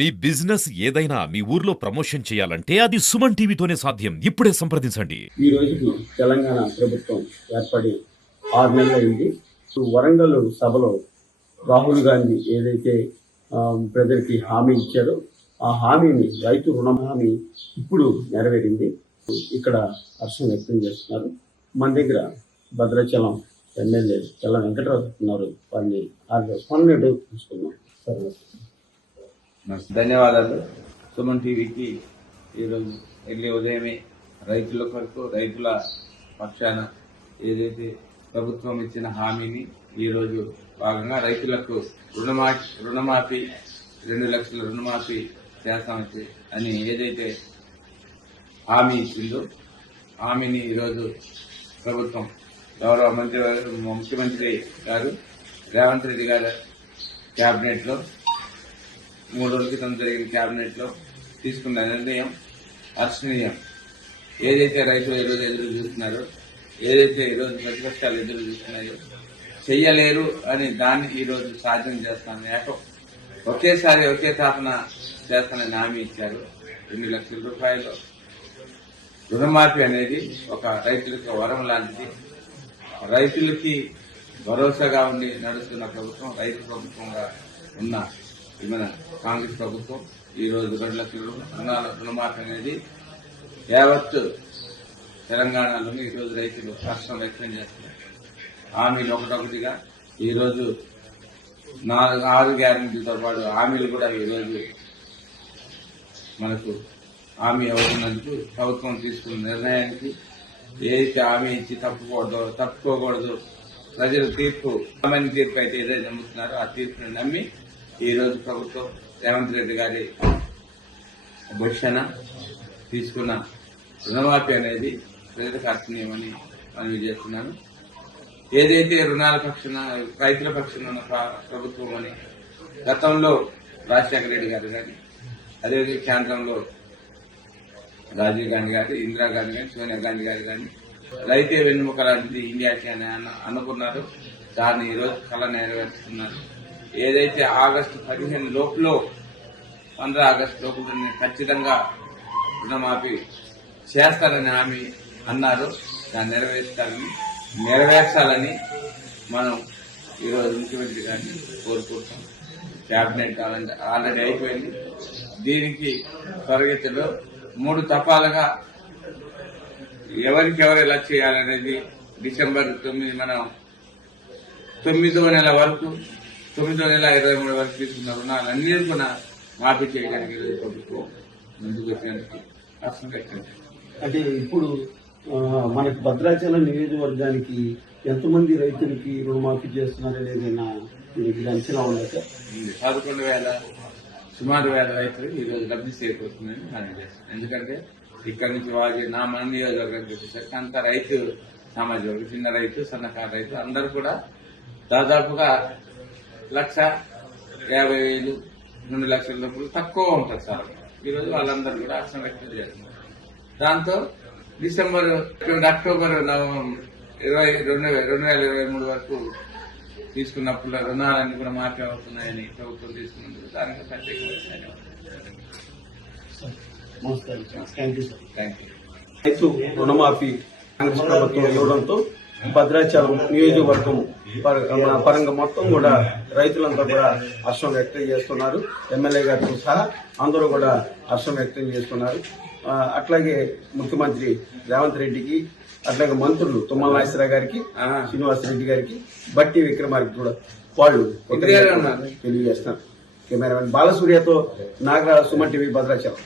మీ business ఏదైనా మీ ఊర్లో promotion చేయాలంటే అది సుమన్ టీవీతోనే సాధ్యం. ఇప్పుడే సంప్రదించండి. ఈ రోజుకి తెలంగాణ ప్రభుత్వం ఏర్పడి 6 నెలలు అయింది. వరంగల్ సభలో రాహుల్ గాంధీ ఏదైతే ప్రజలకి హామీ ఇచ్చారో ఆ హామీని రైతు రుణమామీ ఇప్పుడు నెరవేరింది. ఇక్కడ హర్షం వ్యక్తం చేస్తున్నారు. మన దగ్గర భద్రాచలం ఎమ్మెల్యే తెల్ల వెంకటరావు ఉన్నారు. వారిని స్పందన తీసుకున్నాం. ధన్యవాదాలు. సుమన్ టీవీకి ఈరోజు వెళ్ళి ఉదయమే రైతుల కొరకు రైతుల పక్షాన ఏదైతే ప్రభుత్వం ఇచ్చిన హామీని ఈరోజు భాగంగా రైతులకు రుణమాఫీ 2 లక్షల రుణమాఫీ చేస్తామని అని ఏదైతే హామీ ఇచ్చిందో హామీని ఈరోజు ప్రభుత్వం గౌరవ ముఖ్యమంత్రి గారు రేవంత్ రెడ్డి గారి కేబినెట్ లో 3 రోజుల క్రితం జరిగిన కేబినెట్ లో తీసుకున్న నిర్ణయం హర్షణీయం. ఏదైతే రైతులు ఈరోజు ఎదురు చూస్తున్నారో, ఏదైతే ఈరోజు ప్రతిపక్షాలు ఎదురు చూస్తున్నాయో, చెయ్యలేరు అని దాన్ని ఈరోజు సాధ్యం చేస్తాను. ఒకేసారి ఒకే తాపన చేస్తానని హామీ ఇచ్చారు. 2 లక్షల రూపాయలు రుణమాఫీ అనేది ఒక రైతులకు వరం లాంటిది. రైతులకి భరోసాగా ఉండి నడుస్తున్న ప్రభుత్వం రైతు ప్రభుత్వంగా ఉన్న మన కాంగ్రెస్ ప్రభుత్వం ఈరోజు 2 లక్షల రుణమాఫీ అనేది యావత్ తెలంగాణలోని ఈరోజు రైతులు హర్షం వ్యక్తం చేస్తున్నారు. హామీలు ఒకటొకటిగా ఈరోజు 6 గ్యారెంటీలతో పాటు హామీలు కూడా ఈరోజు మనకు హామీ అవుతున్నందుకు ప్రభుత్వం తీసుకున్న నిర్ణయానికి ఏదైతే హామీ ఇచ్చి తప్పుకోకూడదు ప్రజలు సామాన్య తీర్పు అయితే ఏదైతే నమ్ముతున్నారో ఆ తీర్పుని నమ్మి ఈ రోజు ప్రభుత్వం రేవంత్ రెడ్డి గారి ఘోషణ తీసుకున్న రుణమాఫీ అనేది ప్రజలకు అర్థనీయమని మనవి చేస్తున్నాను. ఏదైతే రుణాల పక్షాన రైతుల పక్షాన ఉన్న ప్రభుత్వం అని గతంలో రాజశేఖర రెడ్డి గారు కానీ, అదేవిధంగా కేంద్రంలో రాజీవ్ గాంధీ గారు, ఇందిరాగాంధీ గాని, సోనియా గాంధీ గారు కానీ రైతే వెన్నుముక లాంటిది ఇండియాకి అని అనుకున్నారు. దాన్ని ఈరోజు కళ నెరవేరుస్తున్నారు. ఏదైతే ఆగస్టు 15 లోపులో 15 ఆగస్టు లోపల ఖచ్చితంగా రుణమాఫీ చేస్తారని హామీ అన్నారు. దాన్ని నెరవేర్చాలని మనం ఈరోజు ముఖ్యమంత్రి గారిని కోరుకుంటాం. కేబినెట్ ఆల్రెడీ అయిపోయింది. దీనికి త్వరగతిలో 3 తపాలుగా ఎవరికెవరు ఎలా చేయాలనేది డిసెంబర్ 9 మనం 9వ నెల వరకు 9వ నెల 23 వరకు తీసుకున్న రుణాలన్నీ కూడా మాఫీ చేయడానికి ప్రభుత్వం ముందుకు వచ్చినందుకు హర్షం వ్యక్తం. అంటే ఇప్పుడు మనకు భద్రాచలం నియోజకవర్గానికి ఎంతమంది రైతులకి రుణమాఫీ చేస్తున్నారు అనేది అంచనా ఉందా సార్? 11,000 సుమారు 1,000 రైతులు ఈరోజు లబ్ధి చేకూరుతుందని మనం చేస్తాం. ఎందుకంటే ఇక్కడ నుంచి నా మన నియోజకవర్గానికి వచ్చేసరికి అంత రైతు సామాజిక వర్గం, చిన్న రైతు, సన్నకారు రైతు అందరూ కూడా దాదాపుగా 1,50,000 2 లక్షల రూపాయలు తక్కువ ఉంటుంది సార్. ఈరోజు వాళ్ళందరూ కూడా హర్షం వ్యక్తం చేస్తున్నారు. దాంతో డిసెంబర్ అక్టోబర్ 2023 వరకు తీసుకున్నప్పుడు రుణాలన్నీ కూడా మాఫీ అవుతున్నాయని ప్రభుత్వం తీసుకున్నందుకు దానికి ప్రత్యేకంగా రైతు రుణమాఫీ కాంగ్రెస్ ప్రభుత్వం ఇవ్వడంతో భద్రాచలం నియోజకవర్గం పరంగా మొత్తం కూడా రైతులంతా కూడా హర్షం వ్యక్తం చేస్తున్నారు. ఎమ్మెల్యే గారితో సహా అందరూ కూడా హర్షం వ్యక్తం చేస్తున్నారు. అట్లాగే ముఖ్యమంత్రి రేవంత్ రెడ్డికి, అట్లాగే మంత్రులు తుమ్మల నాగేశ్వరరావు గారికి, శ్రీనివాసరెడ్డి గారికి, బట్టి విక్రమార్కి కూడా వాళ్ళు తెలియజేస్తున్నారు. కెమెరామెన్ బాలసూర్యతో నాగరాజు, సుమన్ టీవీ, భద్రాచలం.